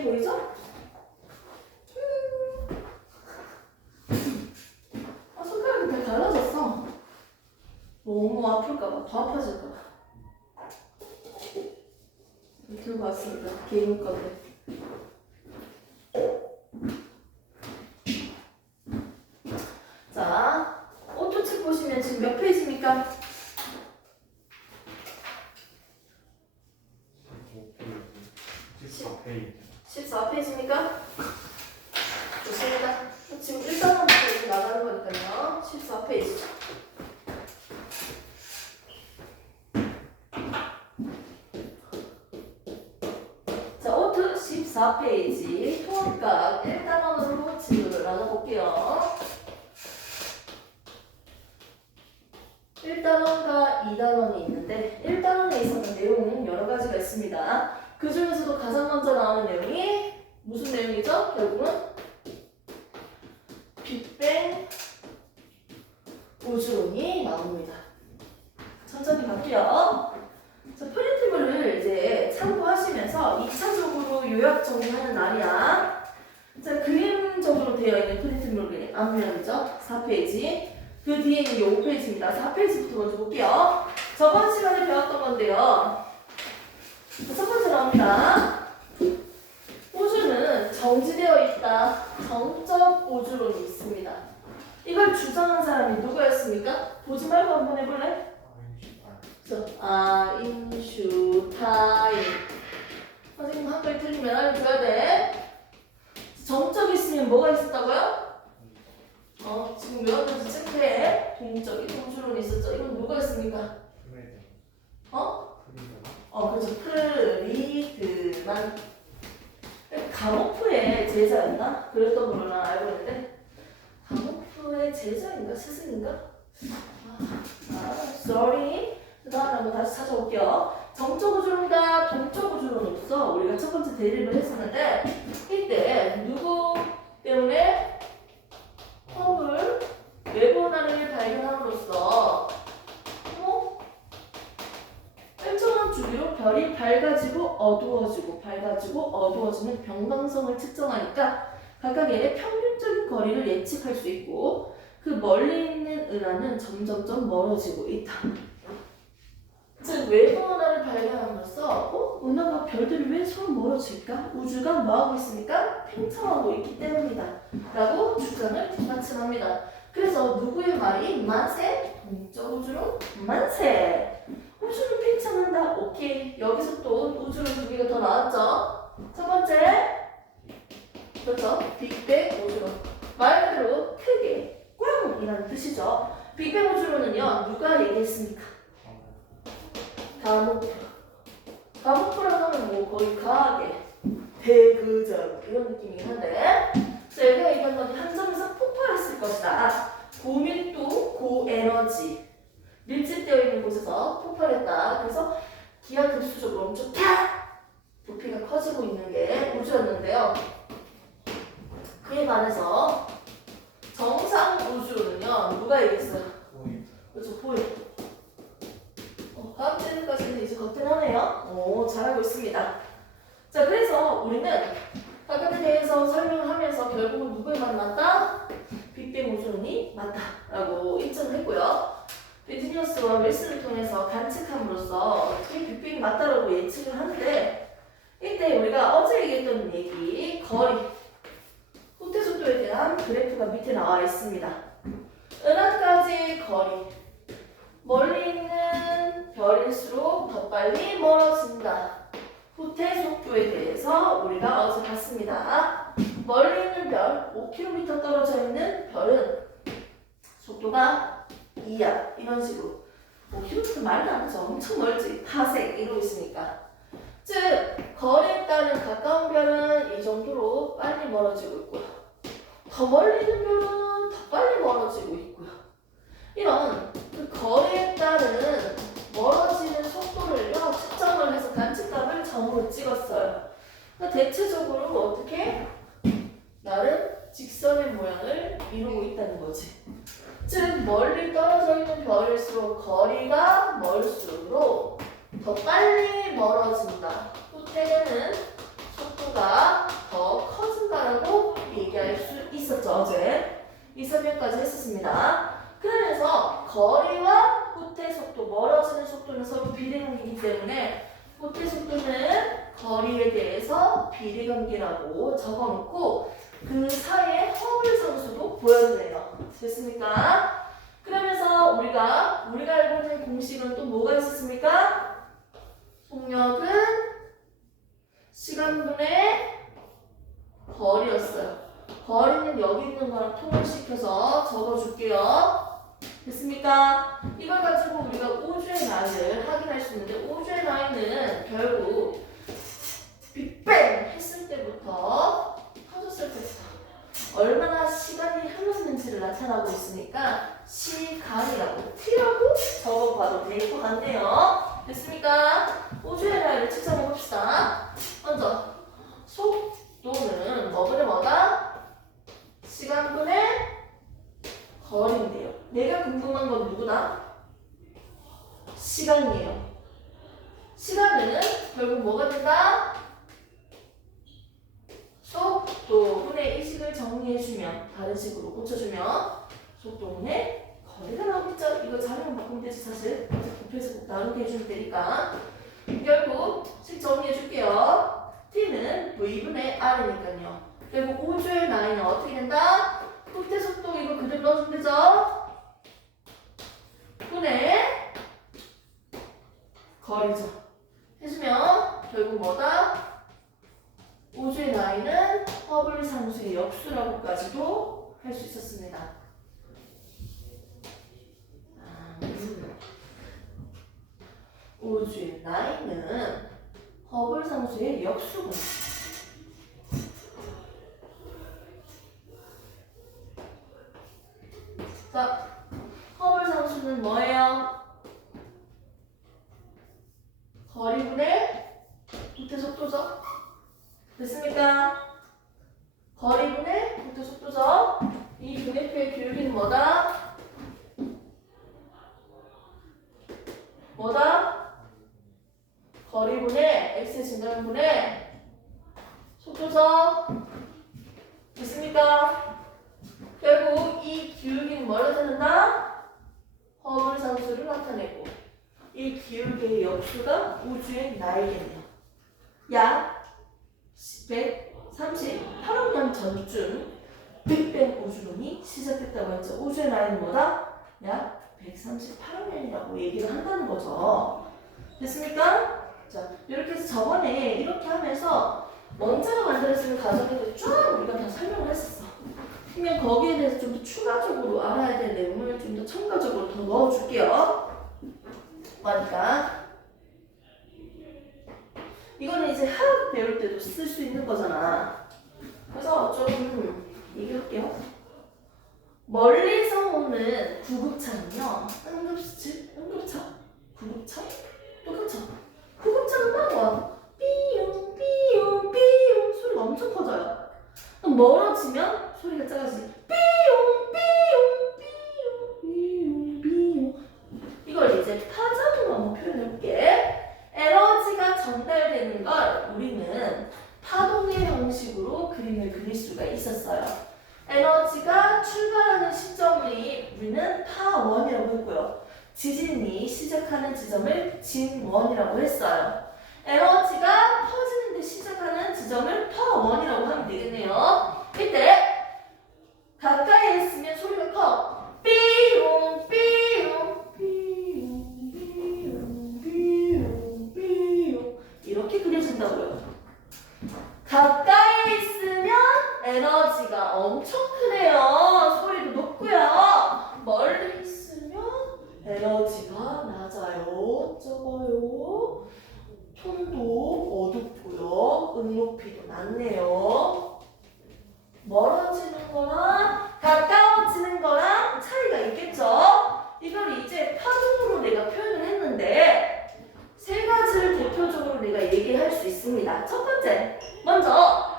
느끼해 보이죠? 손가락이 다 갈라졌어. 너무 아플까봐, 더 아파질까봐. 들고 왔습니다. 개인 건데. 자, 오토책 보시면 지금 몇 페이지입니까? 14페이지입니까? 좋습니다. 지금 1단원부터 나가는 거니까요. 14페이지. 자, 오토 14페이지 통합각 1단원으로 지금 나눠볼게요. 1단원과 2단원이 있는데 1단원에 있어서 내용은 여러 가지가 있습니다. 그 중에서도 가장 먼저 나오는 내용이 무슨 내용이죠? 결국은 빅뱅 우주론이 나옵니다. 천천히 갈게요. 자, 프린트물을 이제 참고하시면서 2차적으로 요약 정리하는 날이야. 자, 그림적으로 되어 있는 프린트물이 앞면이죠. 4페이지. 그 뒤에 있는 게 5페이지입니다. 4페이지부터 먼저 볼게요. 저번 시간에 배웠던 건데요. 첫 번째 나옵니다. 우주는 정지되어 있다. 정적 우주론이 있습니다. 이걸 주장한 사람이 누구였습니까? 보지 말고 한번 해볼래? 아인슈타인. 선생님 한글 틀리면 알려줘야 돼. 정적이 있으면 뭐가 있었다고요? 지금 외웠는지 체크해. 동적인 우주론이 있었죠. 이건 누가 했습니까? 그렇죠. 프리드만. 가모프의 제자였나? 그랬던 걸로 난 알고 있는데 가모프의 제자인가? 스승인가? sorry. 그 다음에 한번 다시 찾아볼게요. 정적 우주론과 동적 우주론으로서 우리가 첫 번째 대립을 했었는데 이때 누구 때문에 허블 외부 하나를 발견함으로써 일정한 주기로 별이 밝아지고 어두워지는 변광성을 측정하니까 각각의 평균적인 거리를 예측할 수 있고 그 멀리 있는 은하는 점점점 멀어지고 있다. 즉 외부 은하를 발견함으로써 은하가 별들이 왜 서로 멀어질까? 우주가 뭐하고 있습니까? 팽창하고 있기 때문이다 라고 주장을 뒷받침합니다. 그래서 누구의 말이 만세? 동적 우주론 만세. 우주는 팽창한다. 오케이. 여기서 또 우주론 두 개가 더 나왔죠. 첫 번째, 그렇죠? 빅뱅 우주론. 말 그대로 크게 꽝이라는 뜻이죠. 빅뱅 우주론은요 누가 얘기했습니까? 가모프. 가모프라고 하면 뭐 거의 과학의 대그전 이런 느낌이긴 한데, 제가 얘기한 건 한 점에서 폭발했을 것이다. 고밀도, 고에너지, 밀집되어 있는 곳에서 폭발했다. 그래서 기하급수적으로 엄청 탁! 부피가 커지고 있는 게 우주였는데요. 그에 반해서 정상 우주는요 누가 얘기했어요? 그렇죠, 보이. 다음 질문까지는 이제 거뜬하네요. 잘하고 있습니다. 자, 그래서 우리는 각각에 대해서 설명하면서 결국은 누구에 맞다? 빅뱅 우주론이 맞다라고 인정을 했고요. 비즈니어스와 윌슨을 통해서 관측함으로써 어떻게 빅뱅이 맞다라고 예측을 하는데, 이때 우리가 어제 얘기했던 얘기, 거리, 후퇴 속도에 대한 그래프가 밑에 나와 있습니다. 은하까지의 거리, 멀리 있는 별일수록 더 빨리 멀어진다. 후퇴 속도에 대해서 우리가 어제 봤습니다. 멀리 있는 별, 5km 떨어져 있는 별은 속도가 2야. 이런 식으로. 5km 말도 안 하죠. 엄청 멀지. 파색 이러고 있으니까. 즉 거리에 따른 가까운 별은 이 정도로 빨리 멀어지고 있고요. 더 멀리 있는 별은 더 빨리 멀어지고 있고요. 이런 그 거리에 따른 멀어지는 속도를요 측정을 해서 관측값을 점으로 찍었어요. 그러니까 대체적으로 어떻게 나름 직선의 모양을 이루고 있다는 거지. 즉 멀리 떨어져 있는 별일수록 거리가 멀수록 더 빨리 멀어진다. 후퇴되는 속도가 어제 이 설명까지 했었습니다. 그러면서 거리와 호텔 속도, 멀어지는 속도는 서로 비례관계이기 때문에 호텔 속도는 거리에 대해서 비례관계라고 적어놓고 그 사이에 허블 상수도 보여주네요. 됐습니까? 그러면서 우리가 알고 있는 공식은 또 뭐가 있었습니까? 속력은 시간분의 거리였어요. 거리는 여기 있는 거랑 통일시켜서 적어줄게요. 됐습니까? 이걸 가지고 우리가 오주의 라인을 확인할 수 있는데 오주의 라인은 결국 빅뱅 했을 때부터 터졌을 때부터 얼마나 시간이 흘렀는지를 나타나고 있으니까 시간이라고 T라고 적어봐도 될 것 같네요. 됐습니까? 오주의 라인을 측정해 봅시다. 먼저 속도는 뭐다? 시간분의 거리인데요. 내가 궁금한 건 누구다? 시간이에요. 시간은 결국 뭐가 된다? 속도분의 이 식을 정리해주면 다른 식으로 고쳐주면 속도분의 거리가 나오겠죠. 이거 자료만 바꾸면 되지 사실. 곱해서 꼭 나누게 해주면 되니까. 결국 식 정리해줄게요. T는 V분의 R이니까요. 결국 오주의 라인은 어떻게 된다? 호텔 속도 이거 그대로 넣어주면 되죠? 분의 거리죠. 해주면 결국 뭐다? 오주의 라인은 허블 상수의 역수라고까지도 할 수 있었습니다. 오주의 라인은 허블 상수의 역수군. 자, 허블 상수는 뭐예요? 거리분의 호텔 속도죠? 됐습니까? 거리분의 호텔 속도죠? 이 분해표의 기울기는 뭐다? 거리분의 x의 증가분의 속도죠? 됐습니까? 결국 이 기울기는 뭐를 나타낸다? 허블 상수를 나타내고 이 기울기의 역수가 우주의 나이겠네요. 약 138억 년 전쯤 빅뱅 우주론이 시작됐다고 했죠. 우주의 나이는 뭐다? 약 138억 년이라고 얘기를 한다는 거죠. 됐습니까? 자, 이렇게 해서 저번에 이렇게 하면서 원자로 만들어지는 과정에 대해서 쫙 우리가 다 설명을 했었어. 그러면 거기에 대해서 좀 더 추가적으로 알아야 될 내용을 좀 더 첨가적으로 더 넣어줄게요. 그러니까 이거는 이제 화학 배울 때도 쓸 수 있는 거잖아. 그래서 좀 얘기할게요. 멀리서 오는 구급차는요, 응급차, 구급차, 똑같죠? 구급차는 막 와. 삐용, 삐용, 삐용 소리가 엄청 커져요. 멀어지면 소리가 작아지지. 삐용, 삐용, 삐용, 삐용, 삐용. 이걸 이제 파장으로 한번 표현해볼게. 에너지가 전달되는 걸 우리는 파동의 형식으로 그림을 그릴 수가 있었어요. 에너지가 출발하는 시점을 우리는 파1이라고 했고요. 지진이 시작하는 지점을 진1이라고 했어요. 에너지가 퍼지는데 시작하는 지점을 파1이라고 하면 되겠네요. 이때 가까이에 있으면 소리가 커. 삐용 삐용 삐용 삐용 삐용 삐용 이렇게 그려진다고요. 가까이 있으면 에너지가 엄청 크네요. 소리도 높고요. 멀리 있으면 에너지가 낮아요. 적어요. 톤도 어둡고요. 음높이도 낮네요. 멀어지는 거랑 가까워지는 거랑 차이가 있겠죠? 이걸 이제 파동으로 내가 표현을 했는데 세 가지를 대표적으로 내가 얘기할 수 있습니다. 첫 번째, 먼저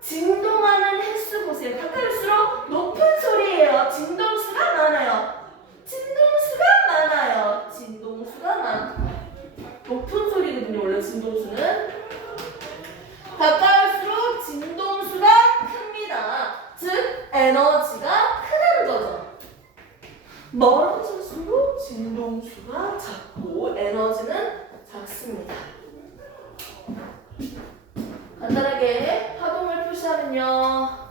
진동하는 횟수 보세요. 가까이 올수록 높은 소리예요. 진동수가 많아요. 진동수가 많아요. 높은 소리거든요. 원래 진동수는 가까이 올수록 진동수가 큽니다. 즉 에너지가 크다는 거죠. 멀어질수록 진동수가 작고 에너지는 작습니다. 간단하게 파동을 표시하면요.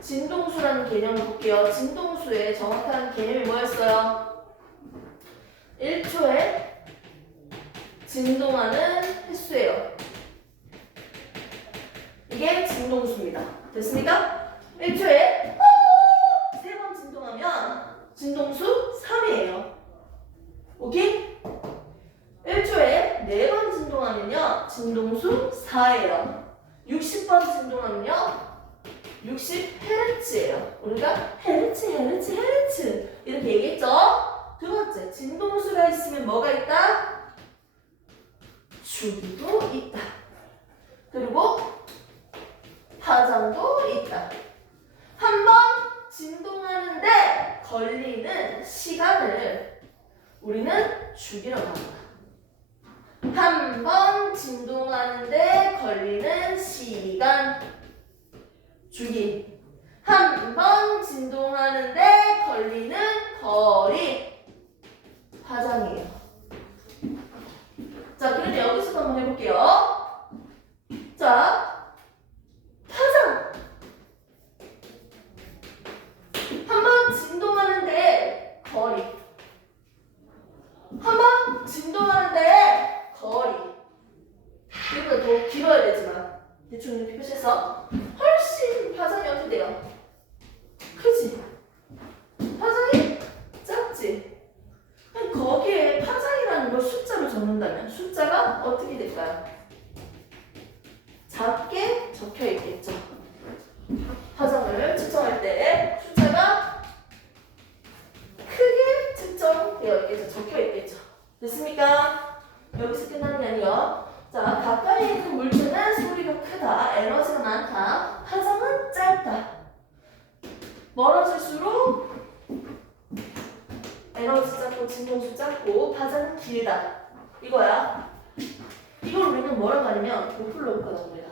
진동수라는 개념을 볼게요. 진동수의 정확한 개념이 뭐였어요? 1초에 진동하는 횟수예요. 이게 진동수입니다. 됐습니까? 1초에 3번 진동하면 진동수 3이에요. 오케이? 1초에 4번 진동하면요. 진동수 4예요. 60번 진동하면요. 60Hz예요. 우리가 헤르츠 이렇게 얘기했죠? 두 번째, 진동수가 있으면 뭐가 있다? 주기도 있다. 그리고 파장도 있다. 한 번 진동하는데 걸리는 시간을 우리는 주기라고 합니다. 한 번 진동하는데 걸리는 시간 주기. 한 번 진동하는데 걸리는 거리 파장이에요. 자, 그럼 여기서 한번 해볼게요. 자, 파장. 한 번 진동하는데 거리. 한 번 진동하는데 거리. 이거보다 더 길어야 되지만 대충 이렇게 표시해서 훨씬 파장이 어떻게 돼요? 크지? 파장이 작지? 거기에 파장이라는 걸 숫자로 적는다면 숫자가 어떻게 될까요? 작게 적혀 있겠죠. 파장을 측정할 때 숫자가 크게 측정되어 있겠죠. 적혀 있겠죠. 됐습니까? 여기서 끝나는 게 아니에요. 자, 가까이 있는 물체는 소리가 크다, 에너지가 많다, 파장은 짧다. 멀어질수록 에너지 작고 진동수 작고 파장은 길다. 이거야. 이걸 우리는 뭐라고 하냐면 도플러 효과라고 합니다.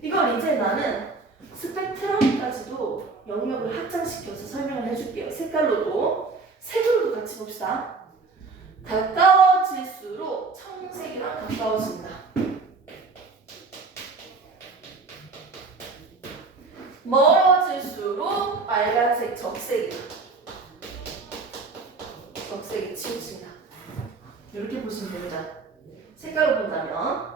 이걸 이제 나는 스펙트럼까지도 영역을 확장시켜서 설명을 해줄게요. 색깔로도 색으로도 같이 봅시다. 가까워질수록 청색이랑 가까워진다. 멀어질수록 빨간색 적색이다. 적색이 치우친다. 이렇게 보시면 됩니다. 색깔로 본다면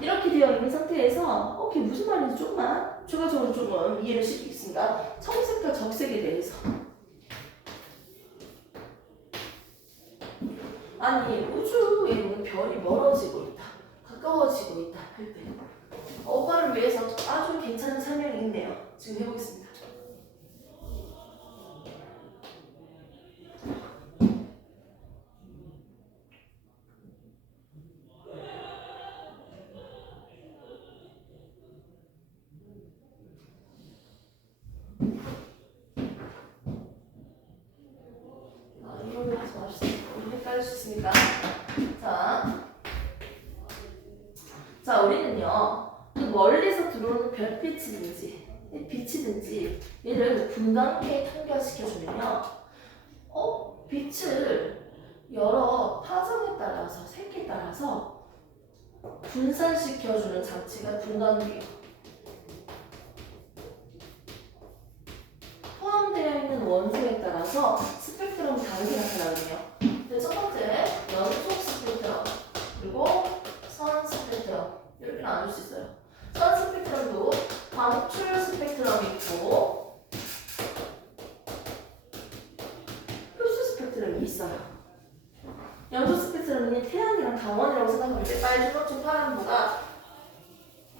이렇게 되어 있는 상태에서 그게 무슨 말인지 조금만 추가적으로 조금 이해를 시키겠습니다. 청색과 적색에 대해서. 아니 우주에 있는 별이 멀어지고 있다, 가까워지고 있다 할 때 오빠를 위해서 아주 괜찮은 설명이 있네요. 지금 해보겠습니다. 이걸로 하지 마시죠. 헷갈릴 수 있으니까. 자, 우리는요, 멀리서 들어오는 별빛이든지 빛이든지 얘를 분광기에 통과시켜주면요, 빛을 여러 파장에 따라서 색에 따라서 분산시켜주는 장치가 분광기예요. 포함되어 있는 원소에 따라서 스펙트럼 다르게 나타나거든요. 첫 번째, 연속 스펙트럼, 그리고 선 스펙트럼 이렇게 나눌 수 있어요. 선 스펙트럼도 방출 스펙트럼이 있고 흡수 스펙트럼이 있어요. 연속 스펙트럼은 태양이랑 강원이라고 생각하면 돼. 빨주, 노초, 파란보가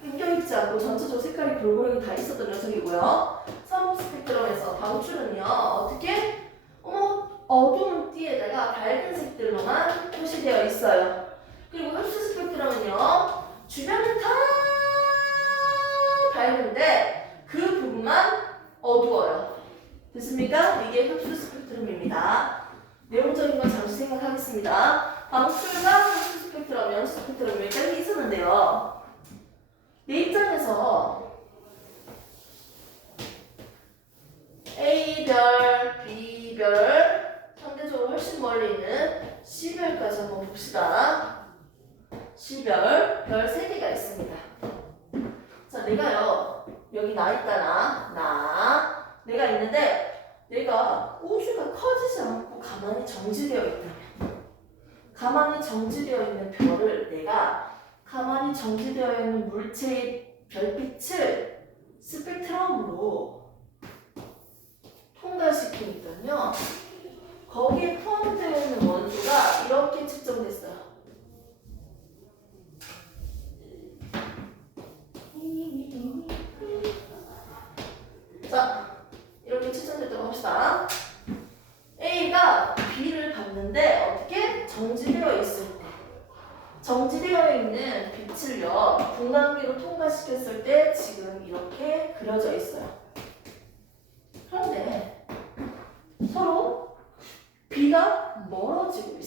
끊겨있지 않고 전체적으로 색깔이 골고루 다 있었던 녀석이고요. 선 스펙트럼에서 방출은요, 어떻게? 어두운 띠에다가 밝은 색들로만 표시되어 있어요. 그리고 흡수 스펙트럼은요, 주변은 다 밝은데 그 부분만 어두워요. 됐습니까? 이게 흡수 스펙트럼입니다. 내용적인 건 잠시 생각하겠습니다. 방출과 흡수 스펙트럼, 연소 스펙트럼 여기까지 있었는데요. 내 입장에서 A별, B별, 상대적으로 훨씬 멀리 있는 C별까지 한번 봅시다. C별, 별 3개가 있습니다. 자, 내가요, 여기 나 있다, 내가 있는데, 내가 우주가 커지지 않고 가만히 정지되어 있다면, 가만히 정지되어 있는 별을 내가 가만히 정지되어 있는 물체의 별빛을 스펙트럼으로 통달시키니까요, 거기에 포함되어 있는 원소가 이렇게 측정됐어요. 자, 이렇게 측정됐다고 합시다. A가 B를 봤는데 어떻게? 정지되어 있을 때, 정지되어 있는 빛을요, 분광기로 통과시켰을 때 지금 이렇게 그려져 있어요. 그런데 서로 B가 멀어지고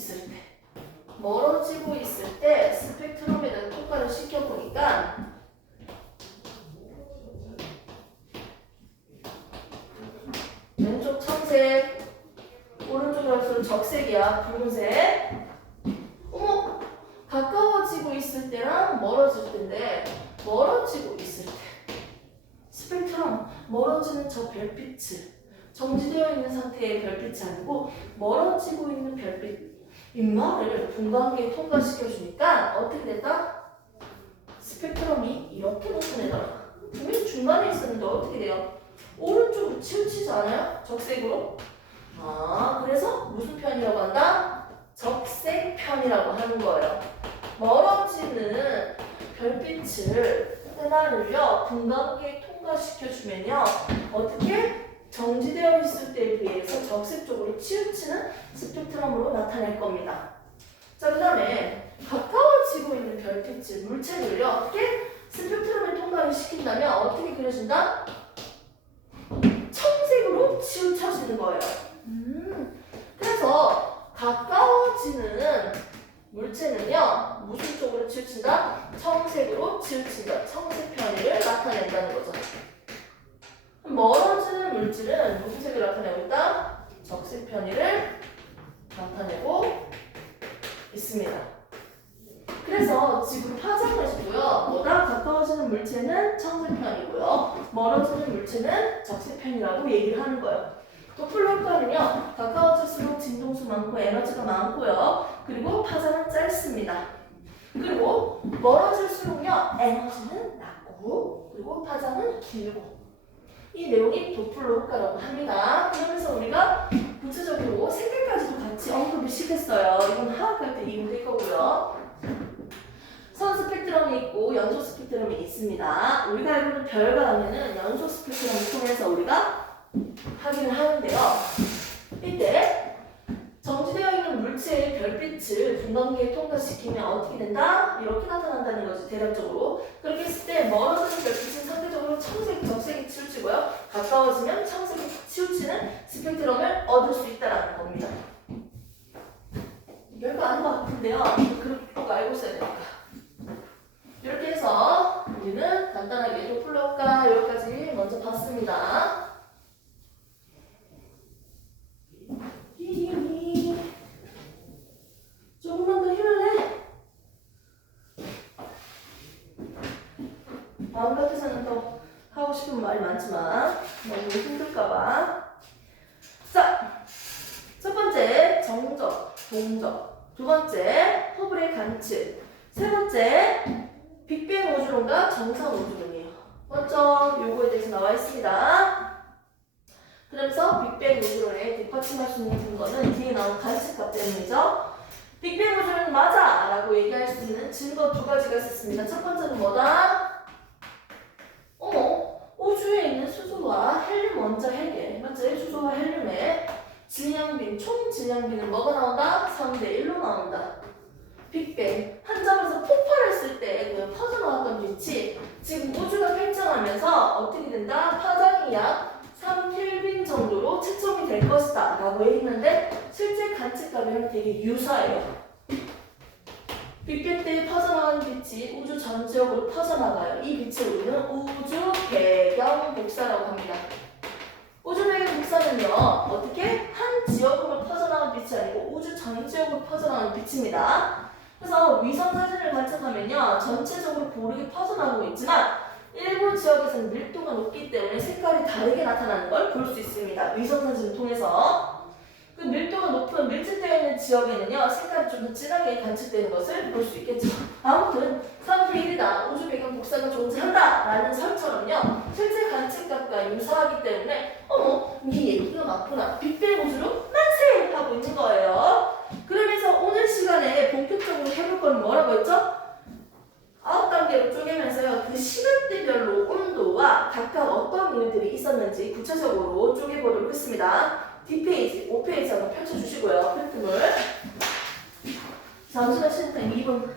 있을 때 스펙트럼에다 통과를 시켜보니까 왼쪽 청색, 오른쪽 갈수록 적색이야, 붉은색. 어머, 가까워지고 있을 때랑 멀어질 때인데, 멀어지고 있을 때 스펙트럼, 멀어지는 저 별빛을, 정지되어 있는 상태의 별빛이 아니고 멀어지고 있는 별빛 입마를 분광기에 통과시켜주니까 어떻게 됐다? 스펙트럼이 이렇게 나타내더라. 분명히 중간에 있었는데 어떻게 돼요? 오른쪽으로 치우치지 않아요? 적색으로? 아, 그래서 무슨 편이라고 한다? 적색편이라고 하는 거예요. 멀어지는 별빛을 하나를요, 분광기에 통과시켜주면요, 어떻게? 정지되어 있을 때에 비해서 적색 쪽으로 치우치는 스펙트럼으로 나타낼 겁니다. 자, 그 다음에 가까워지고 있는 별빛을, 물체들을요, 어떻게? 스펙트럼에 통과를 시킨다면 어떻게 그려진다? 청색으로 치우쳐지는 거예요. 그래서 가까워지는 물체는요, 무슨 쪽으로 치우친다? 청색으로 치우친다. 청색 편의를 나타낸다는 거죠. 멀어지는 물질은 무슨 색을 나타내고 있다? 적색 편의를 나타내고 있습니다. 그래서 지금 파장을 주고요. 보다 가까워지는 물체는 청색 편이고요. 멀어지는 물체는 적색 편이라고 얘기를 하는 거예요. 도플러 효과는요, 가까워질수록 진동수 많고 에너지가 많고요. 그리고 파장은 짧습니다. 그리고 멀어질수록요, 에너지는 낮고 그리고 파장은 길고. 이 내용이 도플러 효과라고 합니다. 그러면서 우리가 구체적으로 색깔까지도 같이 언급을 시켰어요. 이건 화학할 때 이용될 거고요. 선 스펙트럼이 있고 연소 스펙트럼이 있습니다. 우리가 알고 있는 별과 하면은 연소 스펙트럼을 통해서 우리가 확인을 하는데요. 이때 정지되어 있는 물체의 별빛을 분광기에 통과시키면 어떻게 된다? 이렇게 나타난다는 거지, 대략적으로. 그렇게 했을 때 멀어지는 별빛은 상대적으로 청색, 적색이 치우치고요. 가까워지면 청색이 치우치는 스펙트럼을 얻을 수 있다는 겁니다. 별거 아닌 것 같은데요. 그렇게 꼭 알고 있어야 되니까. 이렇게 해서 우리는 간단하게 도플러 효과 여기까지 먼저 봤습니다. 조금만 더 힘을 내. 마음 같아서는 더 하고 싶은 말이 많지만 너무 힘들까봐. 자, 첫 번째 정적, 동적. 두 번째 허블의 관측. 세 번째 빅뱅 우주론과 정상 우주론이에요. 먼저 요거에 대해서 나와 있습니다. 그래서 빅뱅 우주론에 뒷받침할 수 있는 근거는 뒤에 나온 관측값 때문이죠. 빅뱅 우주론 맞아! 라고 얘기할 수 있는 증거 두 가지가 있었습니다. 첫 번째는 뭐다? 우주에 있는 수소와 헬륨 원자 헬기, 맞지? 수소와 헬륨의 질량빈, 총 질량빈은 뭐가 나온다? 3대1로 나온다. 빅뱅, 한 점에서 폭발했을 때 그 퍼져나왔던 빛이 지금 우주가 팽창하면서 어떻게 된다? 파장이 약 3켈빈 정도로 측정이 될 것이다 라고 했는데 실제 관측값이랑 되게 유사해요. 빅뱅 퍼져나가는 빛이 우주 전 지역으로 퍼져나가요. 이 빛을 우리는 우주 배경 복사라고 합니다. 우주 배경 복사는요, 어떻게? 한 지역으로 퍼져나가는 빛이 아니고 우주 전 지역으로 퍼져나가는 빛입니다. 그래서 위성 사진을 관측하면요, 전체적으로 고르게 퍼져나가고 있지만 일부 지역에서는 밀도가 높기 때문에 색깔이 다르게 나타나는 걸 볼 수 있습니다. 위성 사진을 통해서. 그 밀도가 높은 밀집되어 있는 지역에는요, 색깔이 좀 더 진하게 관측되는 것을 볼 수 있겠죠. 아무튼 3분의 1이다. 우주 배경 복사가 존재한다 라는 설처럼요, 실제 관측값과 유사하기 때문에 어머, 이 얘기가 맞구나, 빅뱅 우주로 만세! 하고 있는 거예요. 그러면서 오늘 시간에 본격적으로 해볼 건 뭐라고 했죠? 9단계로 쪼개면서요, 그 시간대별로 온도와 각각 어떤 일들이 있었는지 구체적으로 쪼개보도록 했습니다. 뒷페이지, 5페이지 한번 펼쳐주시고요. 팬트물. 잠시만 쉬는 타임 2분.